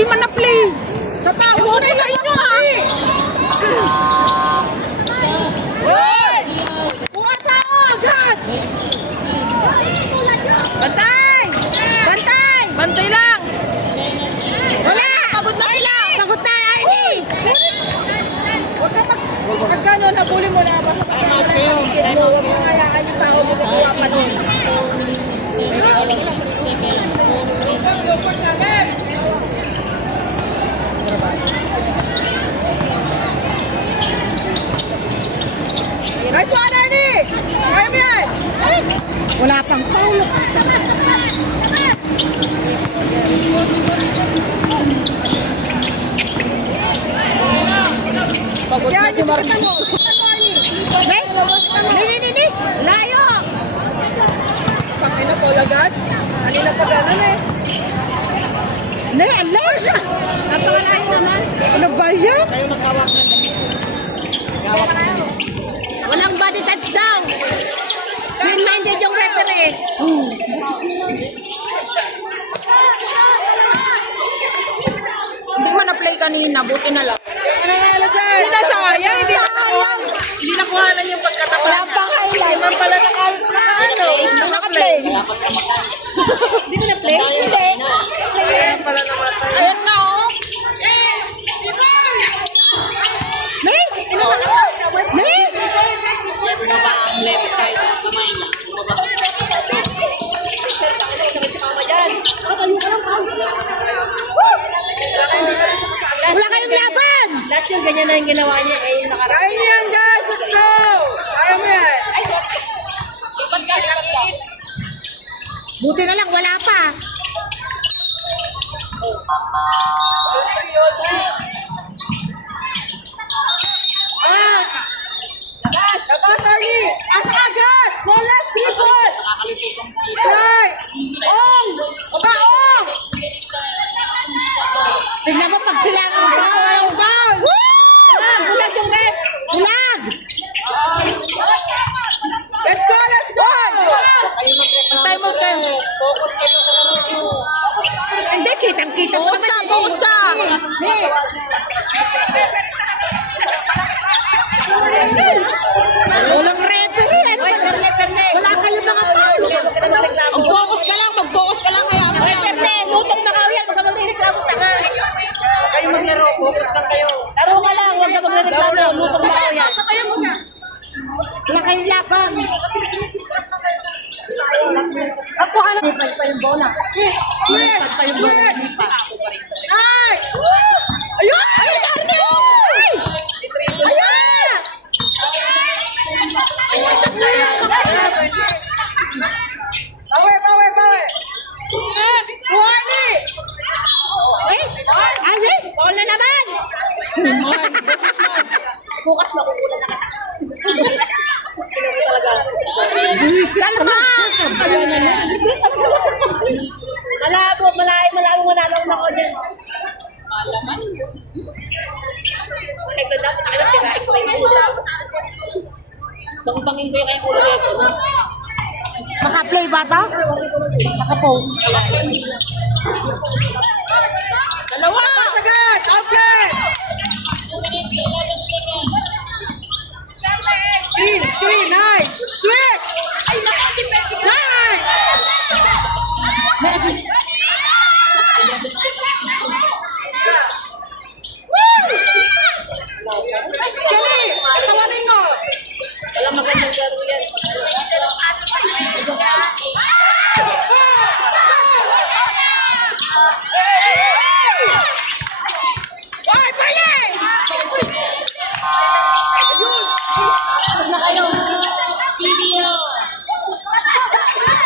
Hindi man na-play. Sa tao mo na sa inyo ha. Hoy! Buha tao agad! Bantay! Bantay! Bantay lang. Wala! Pagod na sila. Pagod na, Arnie! Huwag ka pag gano'n, habulin mo na ba sa pagkakas kayo? Huwag mo kayaan yung tao mo nakuha pa nun. Nice one, Arnie! Kaya mo yan! Wala pang paulo. Pagod na si Marnie. Ni! Layo! Tapin na po agad. Kanina pa gano'n eh. Ne, alam! Napakalayo naman. Ano ba yan? Walang body touchdown. Clean-minded yung referee. Hindi man na-play kanina. Buti na lang. Hindi na sayang. Hindi nakuhanan yung pagkatapat. Wala pang highlight. Naman pala naka-ano. Hindi naka-play. Hindi mo na-play? Hindi. Ayan pala namatay. Ayun nga oh. Nay! Nay! Bumaba ang left side ng kamay niya. Bumaba. Wala kayong laban! Last year, ganyan na yung ginawa niya. Eh, yung nakaraan. Kaya niyo yan, guys! Let's go! Kaya mo yan! Lipat ka, lipat ka. Buti na lang, wala pa. Ah! Labas, Arnie! Asa agad! No less triple! Right! Ong! Baba, Ong! Tignan mo pag sila ang bawal! Bulag yung rep! Bulag! Let's go! Let's go! Antay mo, Tem. Focus kayo sa laro niyo. Hindi, kitang-kita mo Focus ka, focus ka. Walang referee. Ano ba? Wala kayong mga fouls. Mag-focus ka lang, mag-focus ka lang. Kaya mo lang. Lutong na kawin. Huwag ka magreklamo ka nga. Huwag kayong maglaro. Focus lang kayo. Laro ka lang. Huwag ka magreklamo. Lutong na kawin. Sakaya mo na. Wala kayong laban. Ako, alam. Lipat pa yung bola. Lipat pa yung bola. Ay! Ayun! Ayun! Arnie! Ayun! Bawi! Arnie! Arnie! Ball na naman! Bukas makukulan na ka. Kalma! Malabo manalo ako dyan. Alaman, boses mo. Ay, ganda. Sa akin ang pinais na yung ulo. Bang-bangin ko yung kayong ulo dito. Naka-play ba ito? Naka-post. Dalawa! Agad! Outlet! Screen! Nice! Switch! Ay, naku, depende ka. Nice! Kelly! Tawanin mo! Walang magandang laro yan. Ay, pwede! Pasok na kayo.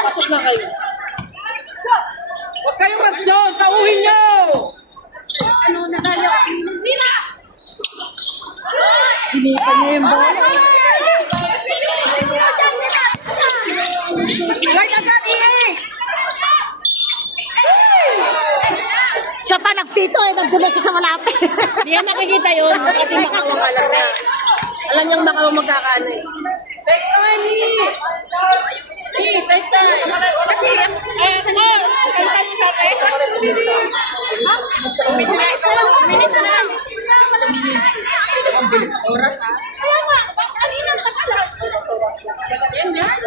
Pasok na kayo. Huwag kayong mag-zone! Tauhin nyo! Ano na tayo? Mira! Inipan niya yung bola. Right agad, EA! Siya pa nagpito eh, nagdulat siya sa malapit. Hindi yan makikita yun kasi makawalan na. Alam niyang baka magkakaano eh. Take time, take time. Kasi, Kanta niyo sa atin? Minutes na. Ang bilis ng oras, ha? Kaya nga, kanina ang tagal. Yan, yan.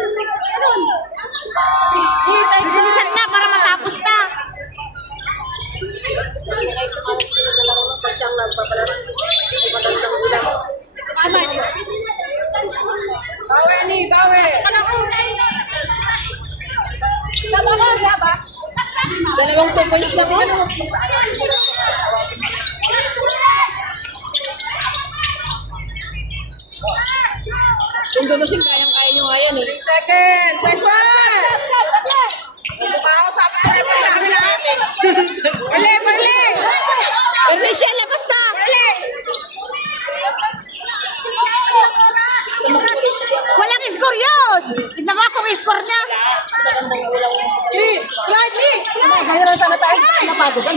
Bilisan na para matapos na. Bawi, ni, bawi. Dalawang 2 points lang yun. Kung dudusin, kayang-kaya nyo nga yan eh. 3 seconds. First one. Pumausap na tayo sa amin, ha? Bali, bali. Michelle, labas ka! Walang score yun! Tignan mo kung score niya. Slide, ni. Kaya lang sana tayo. Napagod ka.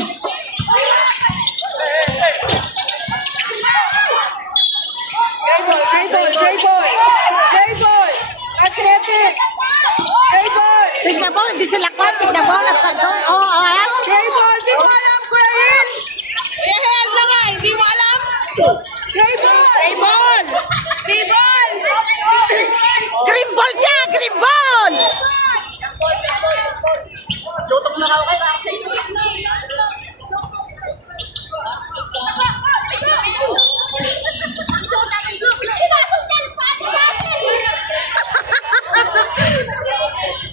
Gray ball, gray ball, gray ball. Gray ball. Athletic. Gray ball. Tignan mo, hindi sila kwan. Tignan mo, nagkagod. Oo, ha? Gray ball. Di mo alam, Kuya Hin. Ayan na nga, hindi mo alam. Gray ball. Gray ball! Gray ball! Green ball siya! Green ball! Lutong na ako kayo.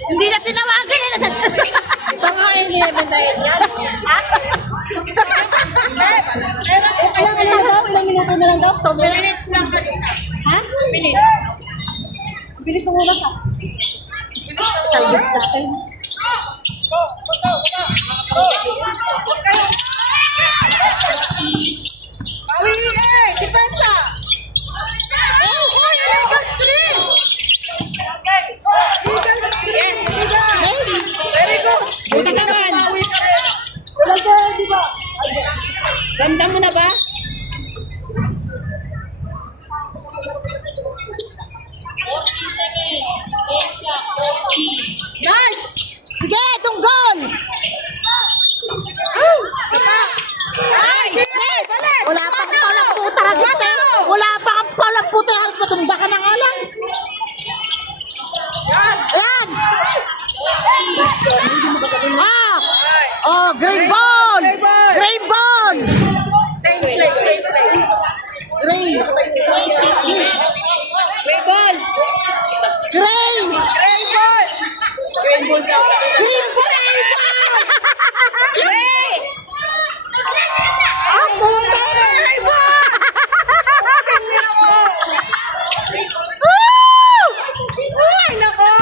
Hindi na tinawagan eh. Baka hindi naman dahil yan. Ilang minuto na lang daw? 2 minutes lang kanina. Ha? 2 minutes. Bilis ng oras ah. Silence natin. Bawi, eh. Depensa. Oh, hoy, legal screen. Legal screen. Very good. Buta ka man. Bawi ka rin. Ramdam mo na ba? Nice. Sige, tunggol! Ay, sige. Balik. Wala pa kang palang puta, Ragiste. Wala pa kang palang puta. Halos matumba ka na nga lang. Yan. Ayan! Ah! Oh, green ball! Green ball! Same play, same play. Green! Gray ball. Green! Gray ball. Gray ball daw. Green ball! Gray. Ah, puta! Gray ball. Ay, nako.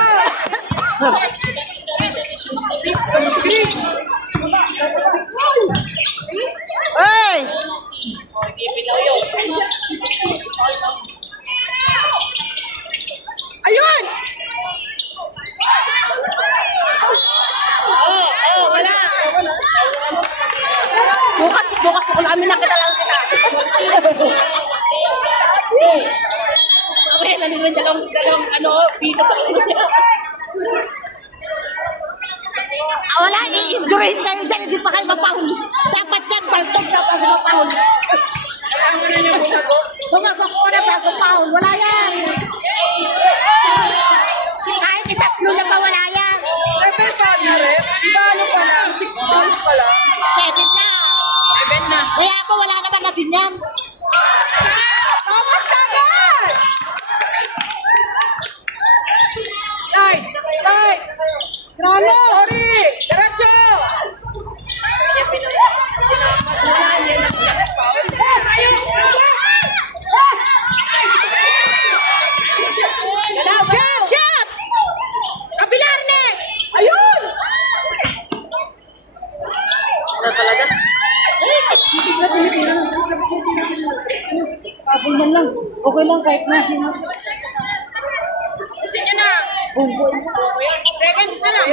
Hey! Ayun. Wala! Bukas ko kami nakita lang kita. Okay, nalilin dalawang pito sa ulo niya. Wala, i-injurahin kayo dyan, hindi pa kayo mapahuli. Dapat yan, baltog na bago mapahuli. Ang una niya bumago. Gumago ko na bago pahuli, wala yan. Kahit itatlo na pa, wala yan. Siyempre sabi na rin, di ba ano pa lang, 6 pounds pa lang. 7 na. 7 na. Kaya pa, wala naman na din yan. Thomas Tagal! Slide! Slide! Grano! Sorry! Diretso! Shot! Shot! Kapilarne! Ayun! Ano talaga? Sabon man lang. Okay lang kahit na. Tapusin nyo na. Seconds na lang.